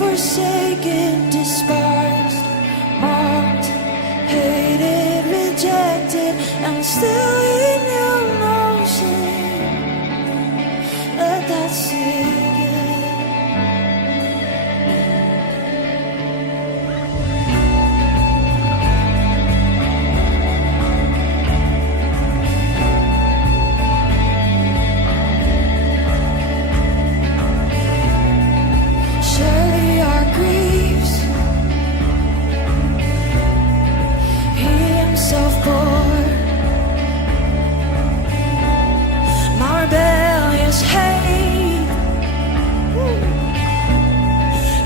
forsaken, despised, mocked, hated, rejected, and still he knew no sin. Let that sink in. Surely our griefs he himself bore, my rebellious hate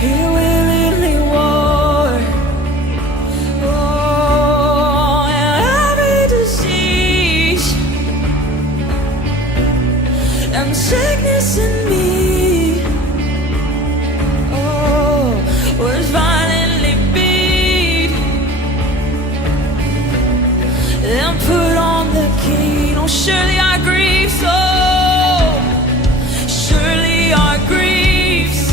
he willingly wore. Oh, and every disease and sickness in me was violently beat and put on the king. Oh, surely our griefs, oh, surely our griefs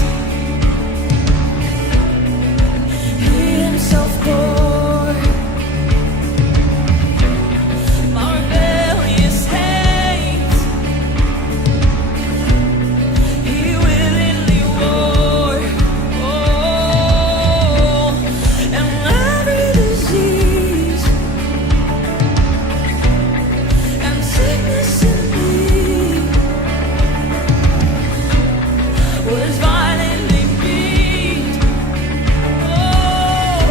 he himself bore, my rebellious hate he willingly wore. Was violently beat, oh,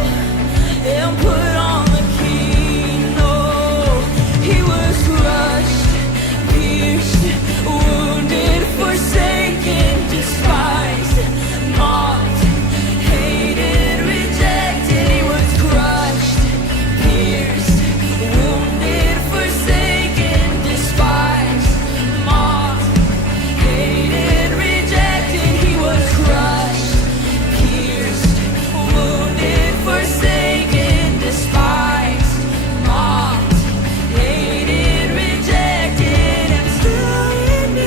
and put on the king. Oh, he was crushed, pierced, wounded, forsaken, despised, mocked, hated, rejected. He was crushed, pierced, wounded, forsaken, despised, mocked, hated, rejected. He was crushed, pierced, wounded, forsaken, despised, mocked, hated, rejected, and still he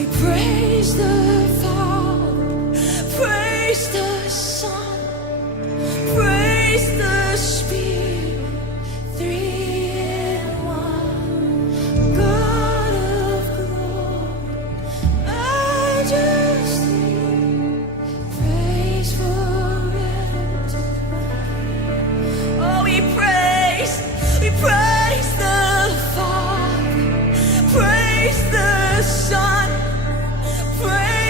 We praise the Father, praise the Son, praise the Spirit, three in one. God of glory, majesty, praise forever. Oh, we praise the Father, praise the Son, praise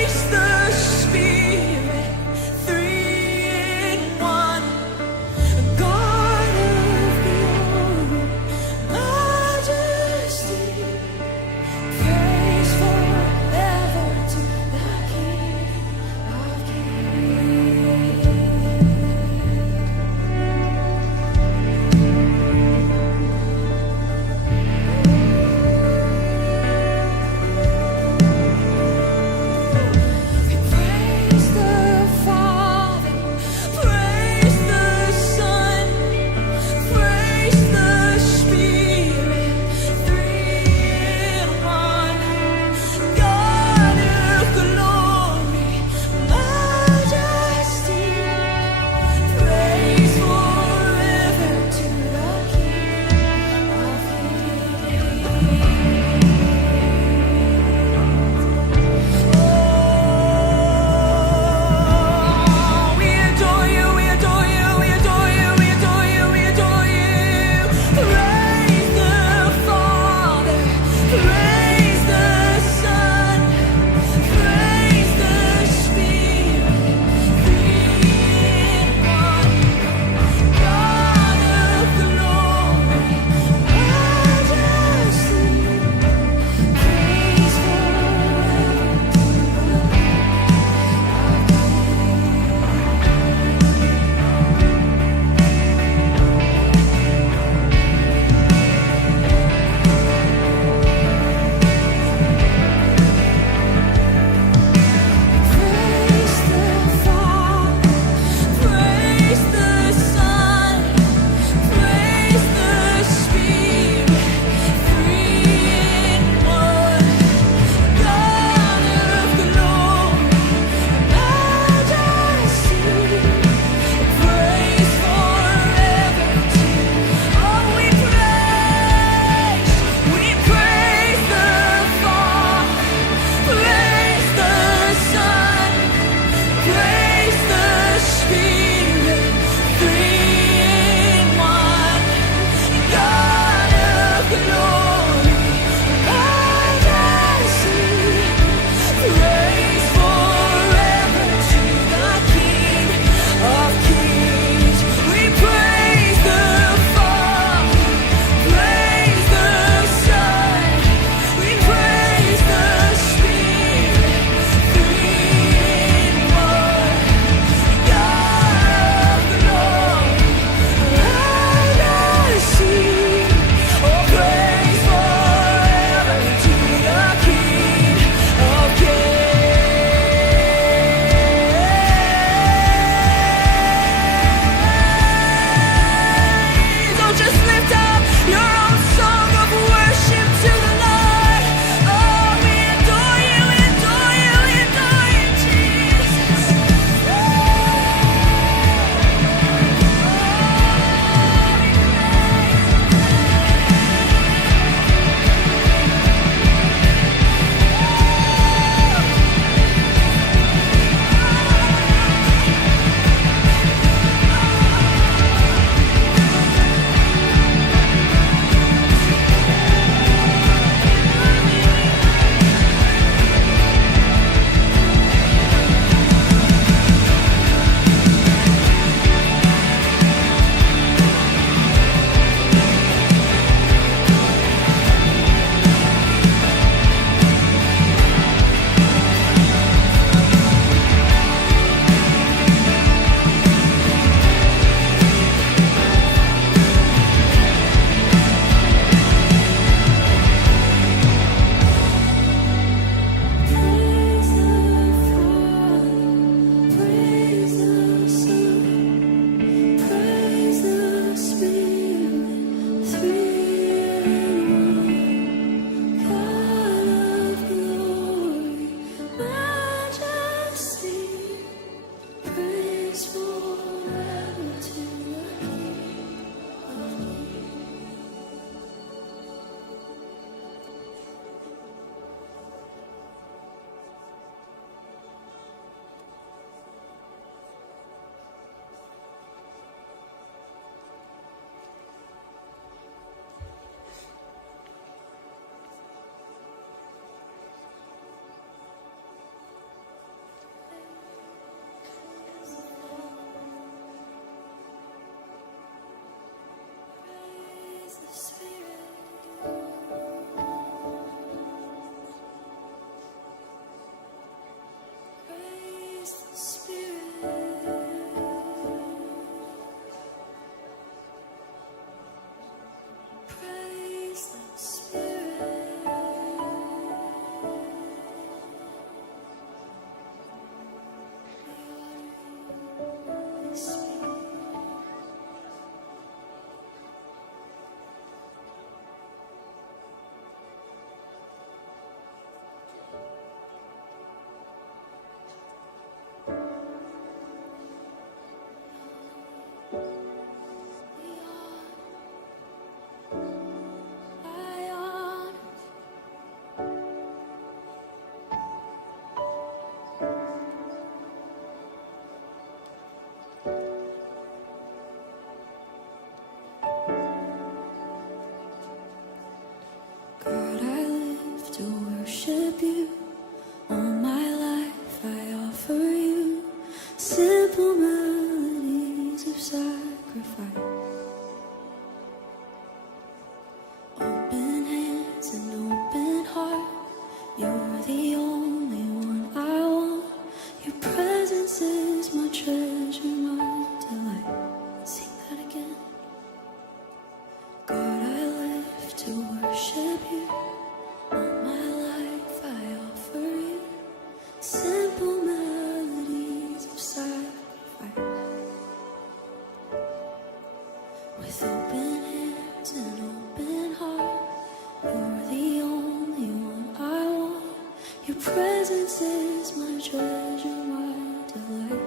presence is my treasure, my delight.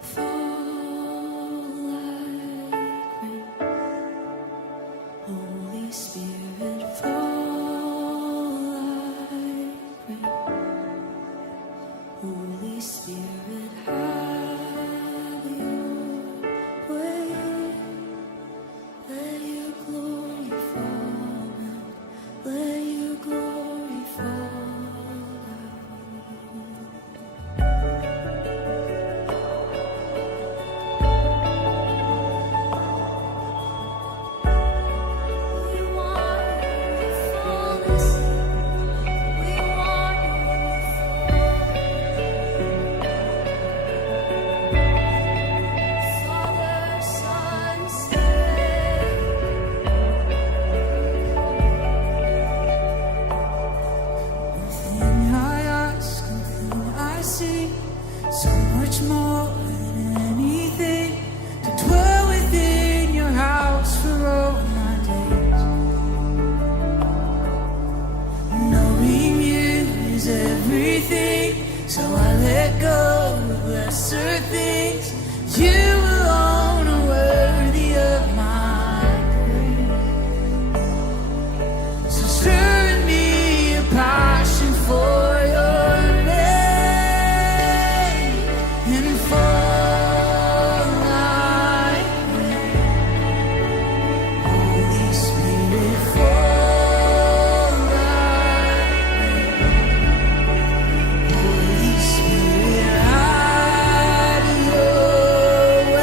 Fall like rain, Holy Spirit, fall like rain. Holy Spirit, have your way. Let your glory fall down. Let your glory fall down. We want your fullness. We want your Father, Son, Spirit. Nothing I ask, nothing I see, so much more than anything, to dwell within your house for all my days. Knowing you is everything, so I let go of lesser things. You alone are worthy of my praise. So stir in me a passion for your name, and fall like rain. Holy Spirit, fall like rain. Holy Spirit, have your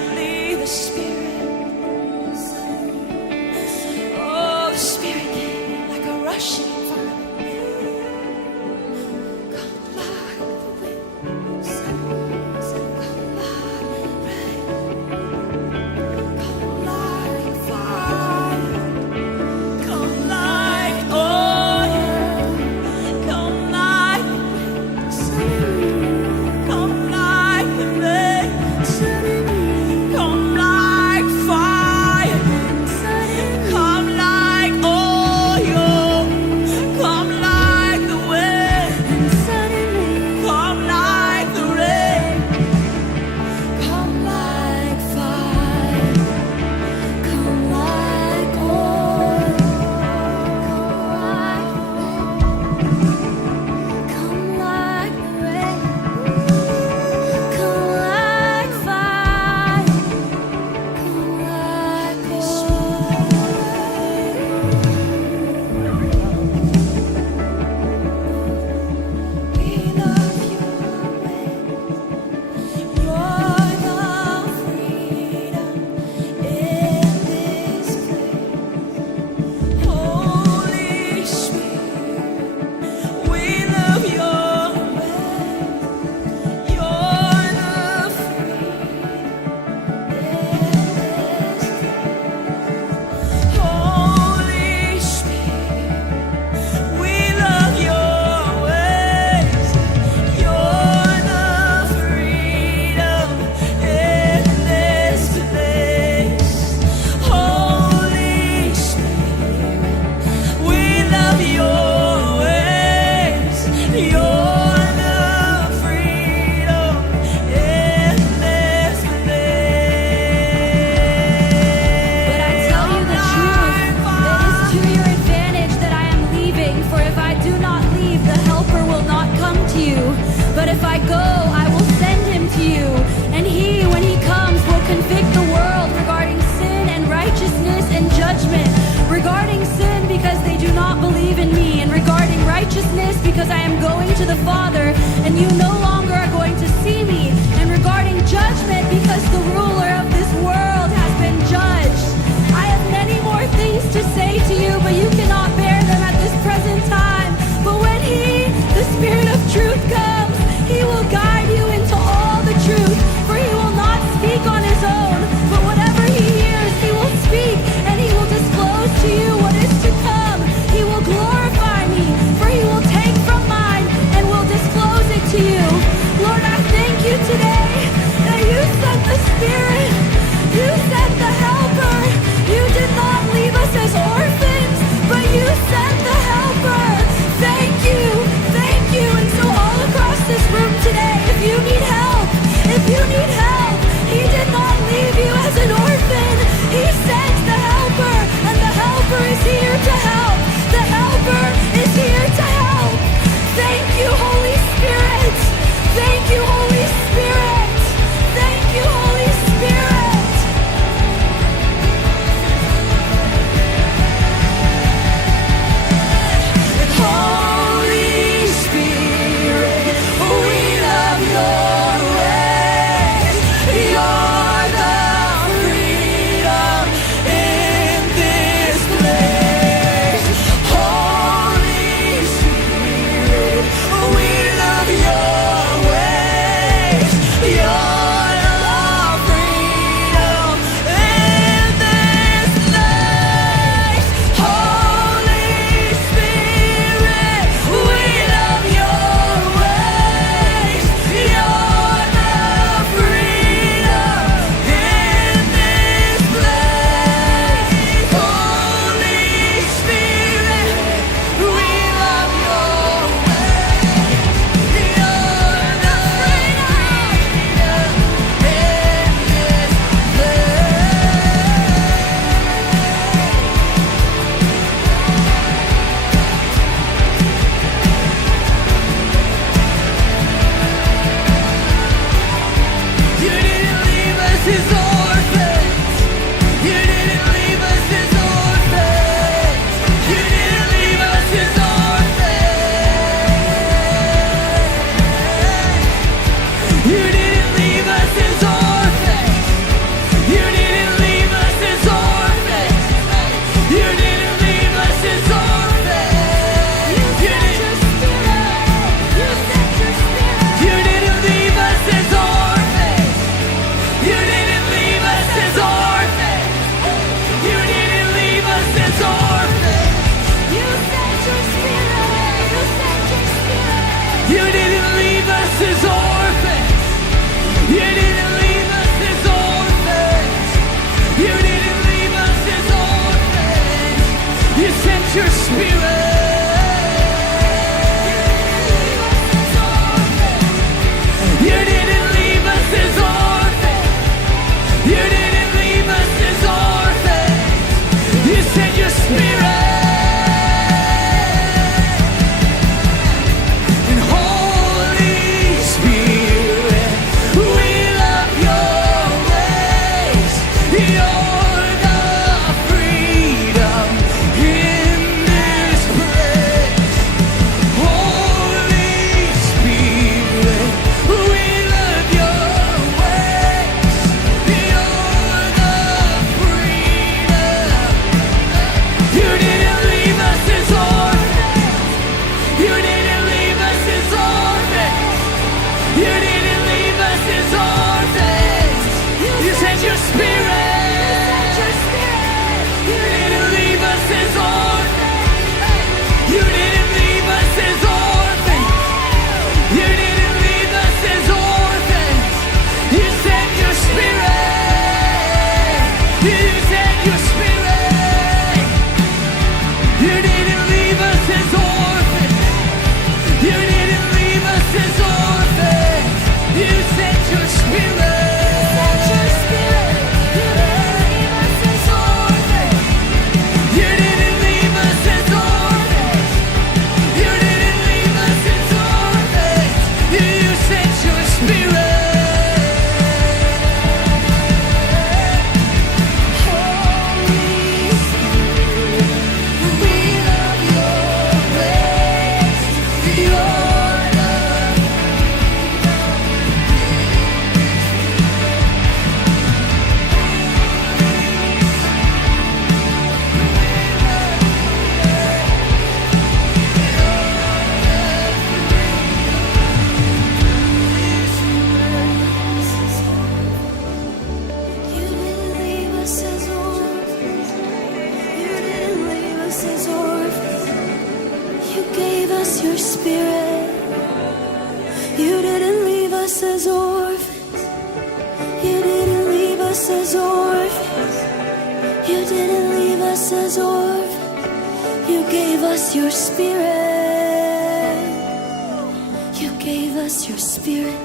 suddenly the Spirit, oh, the Spirit came like a rushing fire. Come like the wind, come like rain, come like fire, come like oil, come like come like the rain, come like fire, come like oil, come like the wind, come like the rain, come like fire, come like oil, come like the rain, come like fire, come like We love you, you're the freedom in this place. Holy Spirit, we love your way. You're the freedom in this place. Holy Spirit, we love your ways. You're the freedom in this place. Holy Spirit, we love your ways. You're the freedom in this place. But I tell you the truth, it is to your advantage that I am leaving. For if I do not leave, the Helper will not come to you. But if I go, I will send him to you. And he, when he comes, will convict the world regarding sin and righteousness and judgment. Regarding sin, because they do not believe in me. And regarding righteousness, because I am going to the Father, and you no longer are going to see me. And regarding judgment, because the ruler of this world has been judged. I have many more things to say to you, but you cannot bear them at this present time. But when he, the Spirit of truth, comes, he will guide you into all the truth. For he will not speak on his own, but whatever he hears, he will speak, and he will disclose to you what is to come. He will glorify me, for he will take from mine and will disclose it to you. You didn't leave us as orphans. You sent your spirit. And Holy Spirit, we love your ways. You're the freedom in this place. Holy Spirit, we love your ways. You're the freedom. You didn't leave us as orphans. You didn't leave us as orphans. You didn't leave us as orphans. You sent your spirit. You didn't leave us as orphans. You didn't leave us as orphans. You didn't leave us as orphans. You sent your spirit. You sent your spirit. You didn't leave us as orphans. You didn't leave us as orphans. You sent your spirit. You didn't leave us as orphans. You didn't leave us as orphans. You sent your spirit. Holy Spirit, we love your ways. You're the You didn't leave us as orphans. You didn't leave us as orphans. You gave us your spirit. You didn't leave us as orphans. You didn't leave us as orphans. You didn't leave us as orphans. You gave us your spirit. You gave us your spirit.